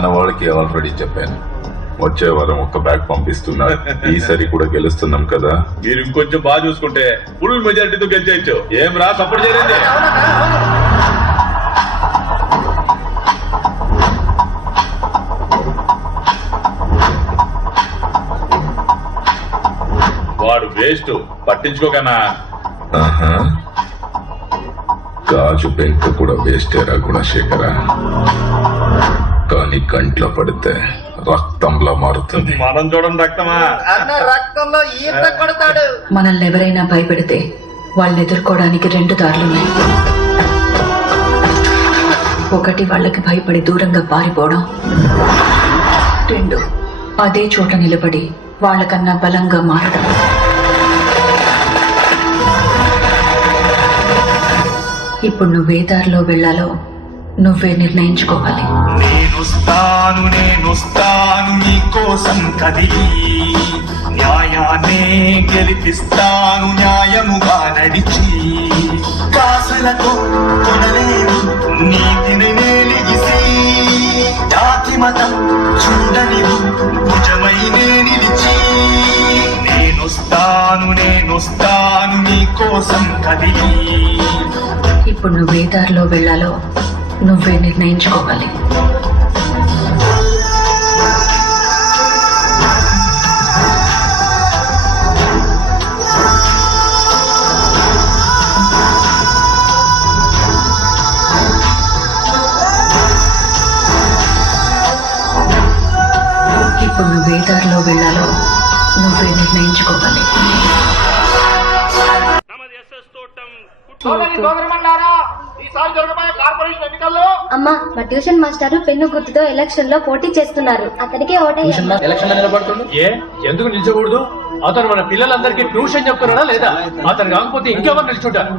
మన వాళ్ళకి ఆల్రెడీ చెప్పాను, వచ్చే వారం ఒక్క బ్యాగ్ పంపిస్తున్నారు. ఈసారి కూడా గెలుస్తున్నాం కదా. మీరు ఇంకొంచెం బాగా చూసుకుంటే ఫుల్ మెజారిటీతో గెలిచేయచ్చు. ఏం రా సపోర్ట్ చేయండి. వాడు వేస్ట్, పట్టించుకోకనా. గాజు పెంక కూడా వేస్టేరా గుణశేఖర, కానీ కంట్లో పడితే రక్తంలో మారుతుంది. మనం చూడండి రక్తమా, రక్తంలో ఈత కొడతాడు. మనల్ని ఎవరైనా భయపెడితే వాళ్ళని ఎదుర్కోవడానికి 2 దారులున్నాయి. ఒకటి వాళ్ళకి భయపడి దూరంగా పారిపోవడం, 2 అదే చోట నిలబడి వాళ్ళకన్నా బలంగా మారడం. ఇప్పుడు నువ్వే దారిలో వెళ్లాలో నువ్వే నిర్ణయించుకోవాలి. నేనొస్తాను నీకోసం కదిలి, న్యాయాన్నే గెలిపిస్తాను న్యాయముగా నడిచి, కాసులతో కొనలేని నీతిని నేలిగిసి, జాతి మతం చూడని భుజమై నిలిచి, నేనొస్తాను నీకోసం కదిలి. ఇప్పుడు నువ్వే దారిలో వెళ్లాలో నువ్వే నిర్ణయించుకోవాలి. ఇప్పుడు నువ్వే దారిలో వెళ్లాలో నువ్వే నిర్ణయించుకోవాలి. అమ్మా, మా ట్యూషన్ మాస్టర్ పెన్ను గుర్తుతో ఎలక్షన్ లో పోటీ చేస్తున్నారు. అతనికే ఓటేయాలి. ఎలక్షన్ నిలబడుతుంది. ఎందుకు నిల్చకూడదు? అతను మన పిల్లలందరికీ ట్యూషన్ చెప్తున్నాడా లేదా? అతను కాకపోతే ఇంకెవరు నిల్చుంటారు?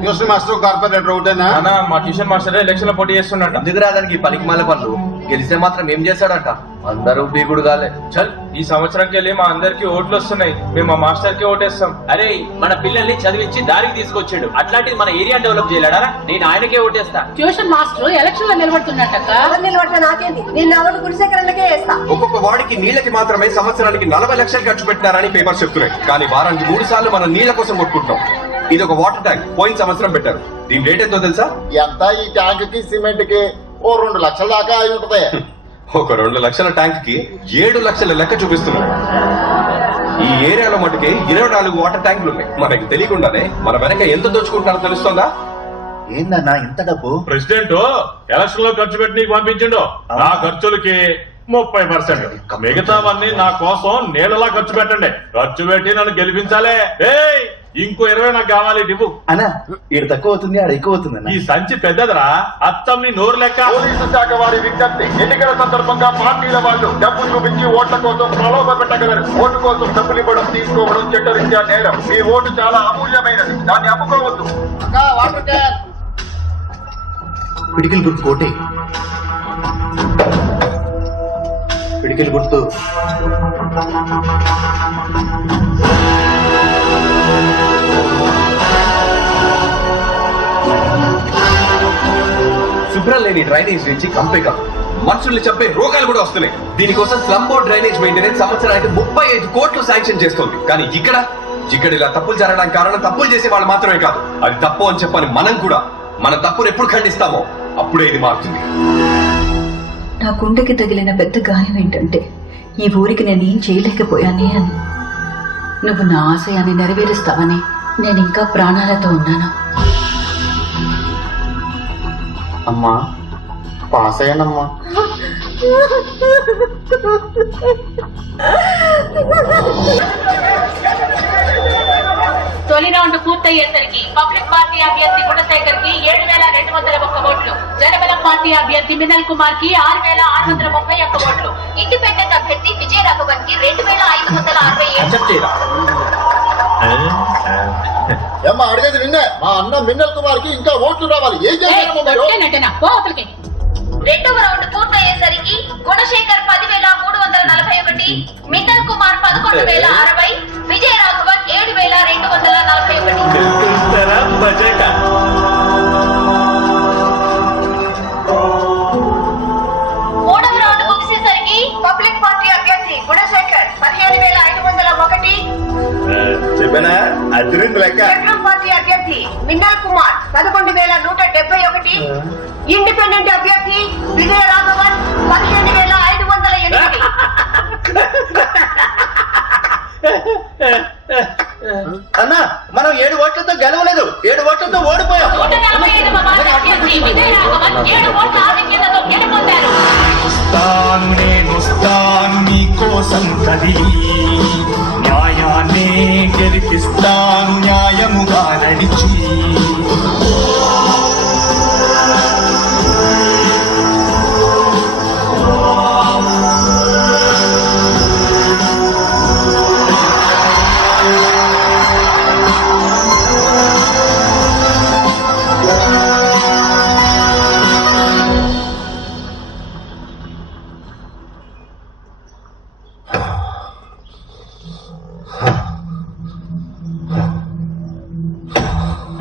ట్యూషన్ మాస్టర్ కార్పొరేటర్ ఒకటేనా? మా ట్యూషన్ మాస్టర్ ఎలక్షన్ లో పోటీ చేస్తున్నాడు. ఎందుకు రాదానికి పలికిమాల పనులు? గెలిస్తే మాత్రం ఏం చేస్తాడంట? అందరూ బీగుడు కాలే. చల్, ఈ సంవత్సరంకి వెళ్ళి మా అందరికి ఓట్లు వస్తున్నాయి, మేము మా మాస్టర్ కి ఓటేస్తాం. అరే, మన పిల్లల్ని చదివించి దారికి తీసుకొచ్చాడు, అట్లాంటిది మన ఏరియా డెవలప్ చేయలేడా? నేను ఆయనకే ఓటేస్తా. ట్యూషన్ మాస్టర్ ఎలక్షన్ లో నిలబడుతున్నట్ట. నిలబడితే నాకేంది? నేను ఎవరు గుడిసెకరాలకే వేస్తా. ఒక్కొక్క వాడికి నీళ్ళకి మాత్రమే సంవత్సరానికి 40 లక్షలు ఖర్చు పెట్టినారని పేపర్స్ చెప్తున్నాయి. కానీ వారానికి 3 సార్లు మనం నీళ్ల కోసం కొట్టుకుంటాం. ఇది ఒక వాటర్ ట్యాంక్, పోయిన సంవత్సరం పెట్టారు. దీని రేట్ ఎంతో తెలుసా? ఎంత? ఈ ట్యాంక్ కి సిమెంట్ కి ఓ 2 లక్షల దాకా అయి ఉంటది. ఒక 2 లక్షల ట్యాంక్ కి 7 లక్షల లెక్క చూపిస్తున్నారు. ఈ ఏరియాలో మటుకే 24 వాటర్ ట్యాంకులు ఉన్నాయి. మనకి తెలియకుండానే మన వెనక ఎంత దోచుకుంటున్నారో తెలుస్తుందా? ఏందన్నా ఇంత డబ్బు? ప్రెసిడెంట్ ఎలక్షన్ లో ఖర్చు పెట్టి నీకు పంపించిండు. నా ఖర్చులకి 30%, మిగతావన్నీ నా కోసం నీళ్ళలా ఖర్చు పెట్టండి. ఖర్చు పెట్టి నన్ను గెలిపించాలే. ఇంకో 20 నాకు కావాలి. ఇవ్వు అన్నా, ఈడ తక్కువ అవుతుంది, ఆడ ఎక్కువ అవుతుంది. ఈ సంచి పెద్దదిరా, అత్తం నీ నోరు లెక్క. పోలీసు శాఖ వారి విజ్ఞప్తి, ఎన్నికల సందర్భంగా పార్టీల వాళ్ళు డబ్బు చూపించి ఓట్ల కోసం ప్రలోభ పెట్టగలరు. ఓటు కోసం డబ్బులు ఇవ్వడం, తీసుకోవడం చట్టరీత్యా నేరం. మీ ఓటు చాలా అమూల్యమైనది, దాన్ని అమ్ముకోవద్దు. పిడికిల్ గుర్తు కోటే, పిడికిల్ గుర్తు. శుభ్రం లేని డ్రైనేజ్ నుంచి కంపే కాదు, మనుషుల్ని చంపే రోగాలు కూడా వస్తున్నాయి. దీనికోసం స్లమ్ బోర్డ్ డ్రైనేజ్ మెయింటెనెన్స్ సంవత్సరానికి 35 కోట్లు శాంక్షన్ చేస్తుంది. కానీ ఇక్కడ ఇలా తప్పులు జరగడానికి కారణం తప్పులు చేసే వాళ్ళు మాత్రమే కాదు, అది తప్పు అని చెప్పని మనం కూడా మన తప్పును ఎప్పుడు ఖండిస్తామో అప్పుడే ఇది మారుతుంది. నా గుండెకి తగిలిన పెద్ద గాయం ఏంటంటే, ఈ ఊరికి నేనేం చేయలేకపోయానే అని. నువ్వు నా ఆశయాన్ని నెరవేరుస్తావని నేను ఇంకా ప్రాణాలతో ఉన్నాను. అమ్మా, పాస్ అయ్యానమ్మా. తొలి రౌండ్ పూర్తయ్యేసరికి పబ్లిక్ పార్టీ అభ్యర్థి గుణశేఖర్ కి 7,201 ఓట్లు, జనబలం పార్టీ అభ్యర్థి మినల్ కుమార్ కి 6,631 ఓట్లు, ఇండిపెండెంట్ అభ్యర్థి విజయరాఘవన్ కి 2,567. ఏమ్మా, అడిగేది నిన్నే. మా అన్న మిన్నల్ కుమార్ కి ఇంకా ఓట్లు రావాలి. ఏం చేయాలి? రెండవ రౌండ్ పూర్తయ్యేసరికి గుణశేఖర్ 10,341, మిన్నల్ కుమార్ 11,060, విజయరాఘవన్ 7,241. మూడవ రౌండ్ అదిరింది లెక్క. బెడ్రూమ్ పార్టీ అభ్యర్థి మిన్నల్ కుమార్ 11,171, ఇండిపెండెంట్ అభ్యర్థి విజయ రాఘవన్ 15,508. అన్న మనం 7 ఓట్లతో గెలవలేదు, 7 ఓట్లతో ఓడిపోయాం. 147వ వార్డు అభ్యర్థి విజయ రాఘవన్ 7 ఓట్ల ఆధిక్యతతో గెలుపొందారు. నేనొస్తాను నీ కోసం కదిలి, న్యాయాన్నే గెలిపిస్తాను న్యాయముగా నడిచి.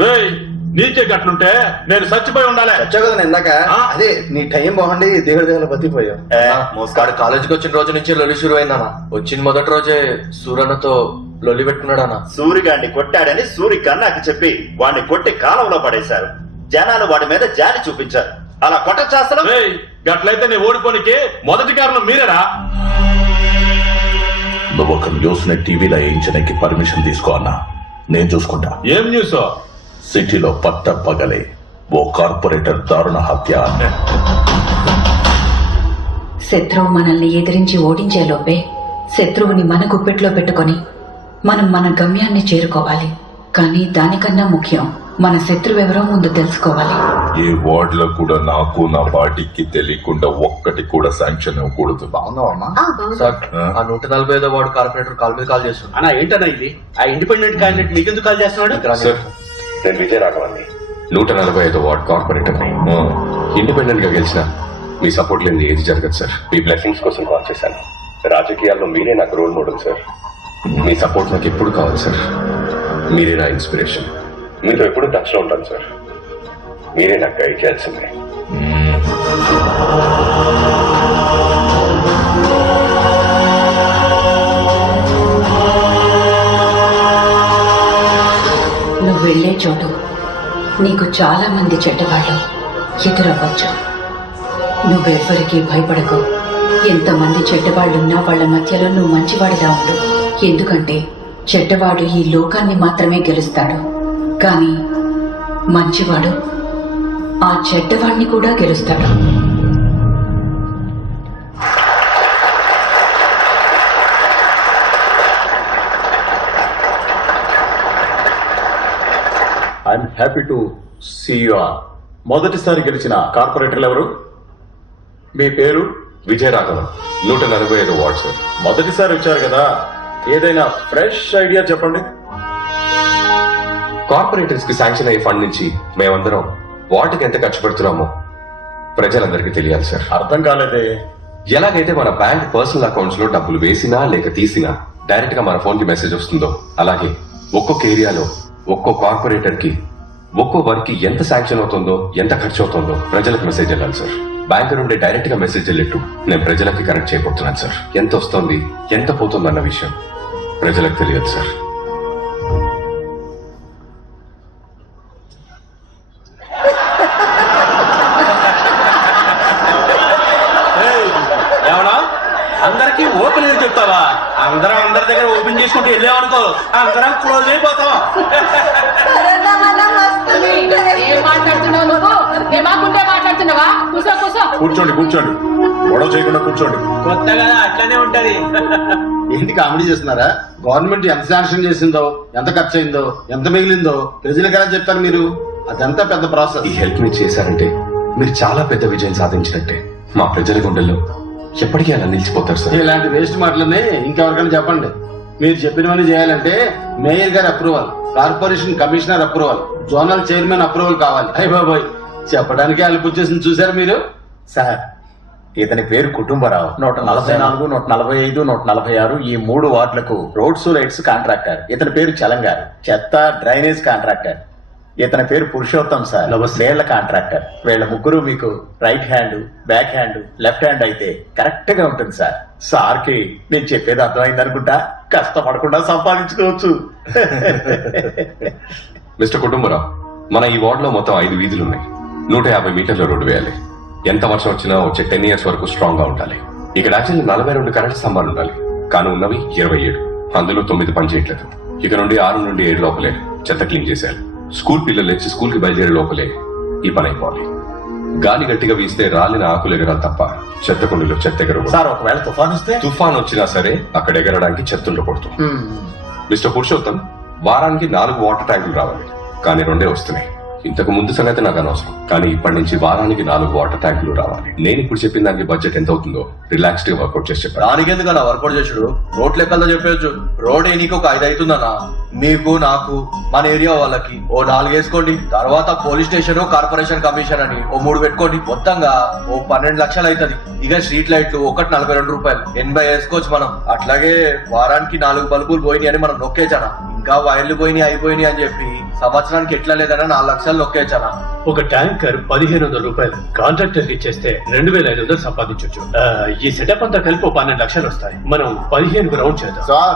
రేయ్, నీకే గట్లుంటే నేను చచ్చిపోయి ఉండాలి. వచ్చావు కదా ఇందాక, అదే నీ టైం బాగుండి దేవుడి దేవుడు బతికిపోయావు. మోస్కాడు కాలేజీకి వచ్చిన రోజు నుంచి లొల్లి షురు అయిందన్న. వచ్చిన మొదటి రోజే సూరన్నతో లొల్లి పెట్టుకున్నాడన్న. సూరిగాడిని కొట్టాడని సూరిక నాకు చెప్పి వాడిని కొట్టి కాలంలో పడేశారు. జనాలు వాడి మీద జాలి చూపించారు. అలా కొట్టచ్చేస్తాను. రేయ్, గట్లయితే నీ ఓడిపోనికి మొదటి కారణం మీరేరా? నువ్వు ఒక న్యూస్ ని టీవీలో వేయించడానికి పర్మిషన్ తీసుకో అన్నా, నేను చూసుకుంటా. ఏం న్యూస్? సిటీలో పట్ట పగలే ఓ కార్పొరేటర్ దారుణ హత్య. శత్రువు మనల్ని ఎదిరించి ఓడించేలోపే శత్రువుని మన గుప్పెట్లో పెట్టుకొని మనం మన గమ్యాన్ని చేరుకోవాలి. కానీ దానికన్నా ముఖ్యం మన శత్రువెవరో ముందు తెలుసుకోవాలి. ఏ వార్డ్ లో కూడా నాకు నా పార్టీకి తెలియకుండా ఒక్కటి కూడా శాంక్షన్ ఇవ్వకూడదు. బాగున్నావమ్మా? సార్, ఆ 145వ వార్డు కార్పొరేటర్ కాల్ మీద కాల్ చేస్తున్నాడు. అన్నా ఏంటన్నా ఇది? ఆ ఇండిపెండెంట్ క్యాండిడేట్ మీకెందుకు కాల్ చేస్తున్నాడు? సార్, నేను విజయ రాఘవన్ని, 145వ వార్డు కార్పొరేటర్ ని. ఇండిపెండెంట్ గా గెలిచిన మీ సపోర్ట్ లేని ఏది జరగదు సార్. మీ బ్లెస్సింగ్స్ కోసం కాల్ చేశాను. రాజకీయాల్లో మీరే నాకు రోల్ మోడల్ సార్. మీ సపోర్ట్ నాకు ఎప్పుడు కావాలి సార్. మీరే నా ఇన్స్పిరేషన్. మీతో ఎప్పుడు టచ్ లో ఉంటాను సార్. మీరే నాకు గైడ్ చేయాల్సిందే. నువ్వు వెళ్లే చోటు నీకు చాలా మంది చెడ్డవాళ్ళు ఎదురవ్వచ్చు. నువ్వెవ్వరికీ భయపడకు. ఎంతమంది చెడ్డవాళ్ళున్నా వాళ్ళ మధ్యలో నువ్వు మంచివాడిలా ఉండు. ఎందుకంటే చెడ్డవాడు ఈ లోకాన్ని మాత్రమే గెలుస్తాడు, కానీ మంచివాడు ఆ చెడ్డవాడిని కూడా గెలుస్తాడు. I'm happy to see you all. మొదటిసారి గెలిచిన కార్పొరేటర్లు ఎవరు? మీ పేరు? విజయ రాఘవన్, 145వ వార్డు సార్. మొదటిసారి వచ్చారు కదా, ఏదైనా ఫ్రెష్ ఐడియా చెప్పండి. కార్పొరేటర్స్ కి శాంక్షన్ అయ్యే ఫండ్ నుంచి మేమందరం వాటికి ఎంత ఖర్చు పెడుతున్నామో ప్రజలందరికీ తెలియాలి సార్. అర్థం కాలేదే. ఎలాగైతే మన బ్యాంక్ పర్సనల్ అకౌంట్స్ లో డబ్బులు వేసినా లేక తీసినా డైరెక్ట్ గా మన ఫోన్ కి మెసేజ్ వస్తుందో, అలాగే ఒక్కొక్క ఏరియాలో ఒక్కో కార్పొరేటర్ కి ఒక్కో వర్క్ కి ఎంత శాంక్షన్ అవుతుందో, ఎంత ఖర్చు అవుతుందో ప్రజలకు మెసేజ్ వెళ్ళాలి సార్. బ్యాంక్ నుండి డైరెక్ట్ గా మెసేజ్ వెళ్ళేట్టు నేను ప్రజలకి కనెక్ట్ చేయబోతున్నాను సార్. ఎంత వస్తుంది, ఎంత పోతుంది అన్న విషయం ప్రజలకు తెలియదు సార్. అందరికి ఓపెన్ గా చెప్తావా? అందరం అందరి దగ్గర ఓపెన్ చేసుకుంటూ వెళ్ళామనుకో, అందరం క్లోజ్ అయిపోతాం. ఏం మాట్లాడుతున్నావు నువ్వు? దిమాకుంటే మాట్లాడుతున్నావా? కూసో కూసో. కూర్చోండి కూర్చోండి, గొడవ చేయకుండా కూర్చోండి. కొత్త కదా, అట్లానే ఉంటది. ఏంటి కామెడీ చేస్తున్నారా? గవర్నమెంట్ ఎంత శాంక్షన్ చేసిందో, ఎంత ఖర్చు అయిందో, ఎంత మిగిలిందో ప్రజలకు ఎలా చెప్తారు మీరు? అదంతా పెద్ద ప్రాసెస్. ఈ హెల్ప్ మీరు చేశారంటే మీరు చాలా పెద్ద విజయం సాధించినట్టే. మా ప్రజల గుండెల్లో ఎప్పటికీ అలా నిలిచిపోతారు సార్. ఇలాంటి వేస్ట్ మాటలనే ఇంకెవరికైనా చెప్పండి. మీరు చెప్పినవన్నీ చేయాలంటే మేయర్ గారి approval, corporation commissioner approval, zonal chairman approval కావాలి. అయ్య బాబాయ్, చెప్పడానికి అలుపు చేసింది చూసారు మీరు? సార్, ఇతని పేరు కుటుంబరావు. 144, 145, 146 ఈ 3 వార్డులకు రోడ్స్ లైట్స్ కాంట్రాక్టర్. ఇతని పేరు చలంగారు, చెత్త డ్రైనేజ్ కాంట్రాక్టర్. ఇతని పేరు పురుషోత్తం సార్, నీళ్ల కాంట్రాక్టర్. వీళ్ళ ముగ్గురు మీకు right hand, back hand, left hand అయితే కరెక్ట్ గా ఉంటుంది సార్. సార్కి నేను చెప్పేది అర్థమైంది అనుకుంటా, కష్టపడకుండా సంపాదించుకోవచ్చు. మిస్టర్ కుటుంబరావు, మన ఈ వార్డులో మొత్తం 5 వీధులు ఉన్నాయి. 150 మీటర్ల రోడ్డు వేయాలి. ఎంత వర్షం వచ్చినా వచ్చే 10 years వరకు స్ట్రాంగ్ గా ఉండాలి. ఇక్కడ యాక్చువల్లీ 42 కరెంట్ స్తంభాలు ఉండాలి, కానీ ఉన్నవి 27. అందులో 9 పని చేయట్లేదు. ఇక నుండి 6 నుండి 7 లోపలే చెత్త క్లీన్ చేశారు. స్కూల్ పిల్లలు లేచి స్కూల్ కి బయలుదేరే లోపలే ఈ పని అయిపోవాలి. గాలి గట్టిగా వీస్తే రాలిన ఆకులు ఎగరాలి తప్ప చెత్త కుండీలో చెత్త ఎగరకూడదు. సార్ ఒకవేళ తుఫాన్ వస్తే? తుఫాన్ వచ్చినా సరే అక్కడ ఎగరడానికి చెత్త ఉండకూడదు. మిస్టర్ పురుషోత్తం, వారానికి 4 వాటర్ ట్యాంకులు రావాలి, కానీ 2 వస్తున్నాయి. ఇంతకు ముందు సంగతి నాకు అనవసరం, కానీ ఇప్పటి నుంచి వారానికి 4 వాటర్ ట్యాంకులు రావాలి. నేను ఇప్పుడు చెప్పిన దానికి బడ్జెట్ ఎంత అవుతుందో రిలాక్స్డ్ గా వర్కౌట్ చేసి చెప్పాను. దానికి ఎందుకన్నా వర్కౌట్ చేసుడు? రోడ్ లెక్కలతో చెప్పవచ్చు. రోడ్ నీకు ఒక 5 అవుతుందన్నా, మీకు నాకు మన ఏరియా వాళ్ళకి ఓ 4 వేసుకోండి. తర్వాత పోలీస్ స్టేషన్, కార్పొరేషన్ కమిషన్ అని ఓ 3 పెట్టుకోండి. మొత్తంగా ఓ 12 లక్షలు అవుతుంది. ఇక స్ట్రీట్ లైట్లు ఒకటి 42 రూపాయలు, 80 వేసుకోవచ్చు మనం. అట్లాగే వారానికి 4 బల్బులు పోయినాయి అని మనం నొక్కేచానా, ఇంకా వైర్లు పోయినాయి అయిపోయినాయి అని చెప్పి సంవత్సరానికి ఎట్లా లేదన్నా 4 లక్షలు నొక్కేచానా. ఒక ట్యాంకర్ 1500 రూపాయలు కాంట్రాక్టర్ కి ఇచ్చేస్తే 2500 సంపాదించవచ్చు. ఈ సెటప్ అంతా కలిపి 12 లక్షలు వస్తాయి. మనం 15 రౌండ్ చేద్దాం. సార్,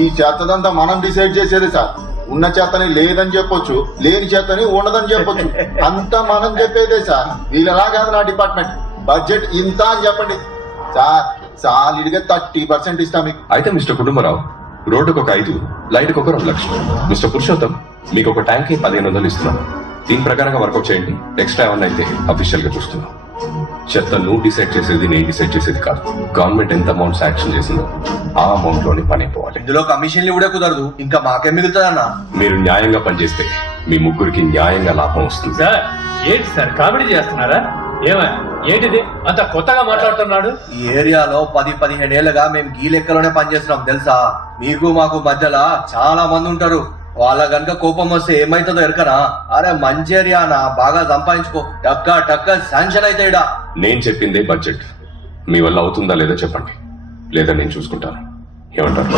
ఈ చేతదంతా మనం డిసైడ్ చేసేది సార్. ఉన్న చేతని లేదని చెప్పొచ్చు, లేని చేతని ఉండదని చెప్పొచ్చు, అంతా మనం చెప్పేదే సార్. వీళ్ళలా కాదు నా డిపార్ట్మెంట్. బడ్జెట్ ఇంత అని చెప్పండి సార్, సాలిడ్గా 30% ఇస్తాం మీకు. అయితే మిస్టర్ కుటుంబరావు, రోడ్డుకు ఒక 5, లైట్కి ఒక 2 లక్షలు. మిస్టర్ పురుషోత్తం, మీకు ఒక ట్యాంక్ కి 1500 ఇస్తున్నాను. దీని ప్రకారంగా వర్కౌట్ చేయండి. ఎక్స్ట్రా ఏమన్నా అయితే అఫీషియల్ గా చూస్తున్నాం. చెత్త నువ్వు డిసైడ్ చేసేది, నేను డిసైడ్ చేసేది కాదు. గవర్నమెంట్ ఎంత అమౌంట్ శాంక్షన్ చేసిందో ఆ అమౌంట్ లోనే పని అయిపోవాలి. ఇందులో కమిషన్లు కూడా కుదరదు, ఇంకా మాకేం మిగులుతుందన్నా. మీరు న్యాయంగా పనిచేస్తే మీ ముగ్గురికి న్యాయంగా లాభం వస్తుంది. సార్ ఏంటి సార్ కామెడీ చేస్తున్నారా? ఏంటిది అంత కొత్తగా మాట్లాడుతున్నాడు? ఈ ఏరియాలో 10-15 ఏళ్ళగా మేము గీ లెక్కలోనే పనిచేస్తున్నాం తెలుసా. మీకు మాకు మధ్యలో చాలా మంది ఉంటారు. వాళ్ళ గనుక కోపం వస్తే ఏమైతుందో ఎరకనా? అరే మంచి ఏరియానా, బాగా సంపాదించుకో, టక్క శాంక్షన్ అయితే ఇడా. నేను చెప్పిందే బడ్జెట్. మీ వల్ల అవుతుందా లేదా చెప్పండి, లేదా నేను చూసుకుంటాను. ఏమంటారు?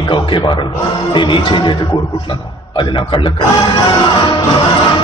ఇంకా ఒకే వారంలో నేను ఏ చేంజ్ అయితే కోరుకుంటున్నానో అది నా కళ్ళకు